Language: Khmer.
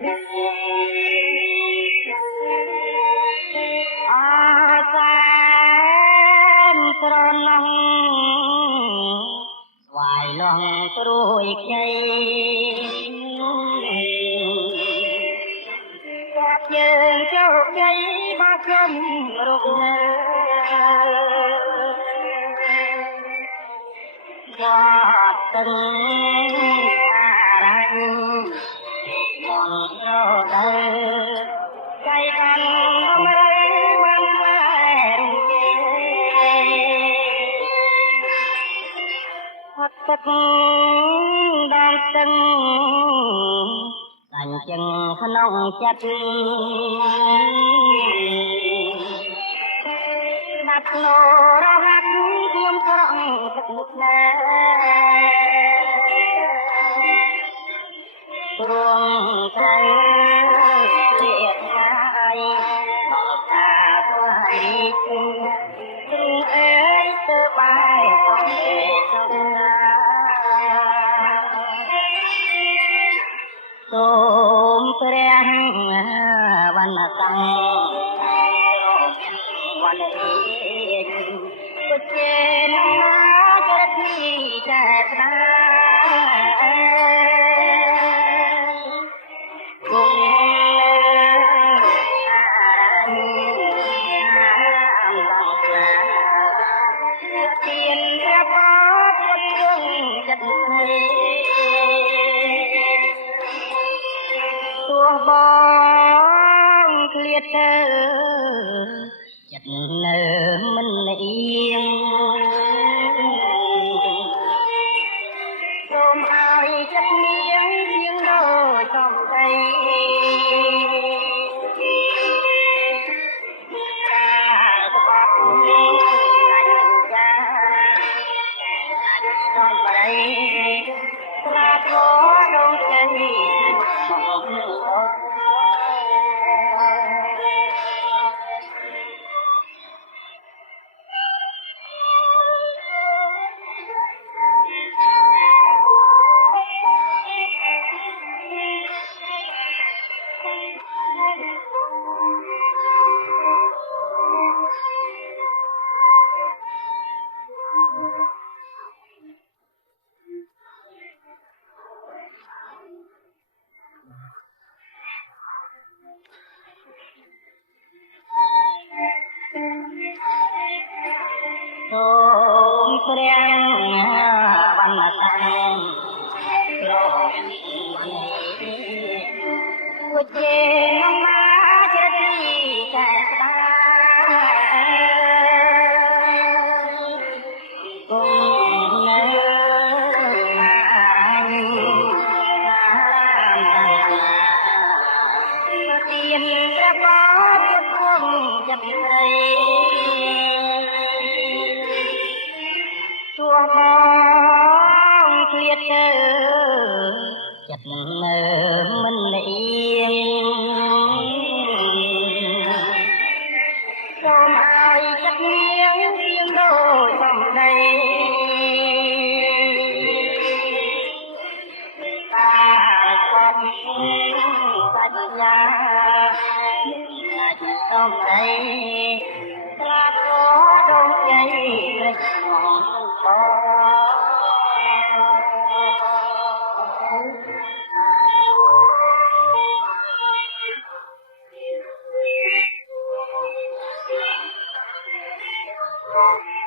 អសានត្រណងស្វាយលងព្រួយខ្ចីចាប់យើងជោគជ័យបាត់ខ្ញុំរុកនៅបាត់ទឹកអារញ្ញមកដល់កៃបានមកបានរំពេហត់ទឹកដល់ទឹកអញ្ចឹងក្នុងចិត្តណាត់លោរហាក់ខ្ញុំស្រង់ទឹកមុខណាព្រមតែជាហើយមកថាព្រោះរីកទ្រង់អើយទៅបាយអស់ទេទៅណាសូមព្រះវណ្ណកម្មវណ្ណរីពុទ្ធេនណាចរទីចេតនាគុំទៀនរបស់ពុទ្ធចិត្តទោះបងឃ្លាតទៅចិត្តនៅមិនអៀងសូមឲ្យចិត្តនាងជាងដូចសំដីការស្បត់អញ្ចាសំដីស្លាប់មកដងជ័យសូមព្រះវណ្ណកម្មលោកពុទ្ធេនមាចរទីចេតនាគុំនៅអញទៀនរបស់គុំចាប់ត្រីទោះបងឃ្លាតទៅចិត្តនៅមិនអៀងសូមឲ្យចិត្តនាងជាងដូចសំដីតាកប់បញ្ញាសំដីស្លាប់រដងជ័យលេចមកបង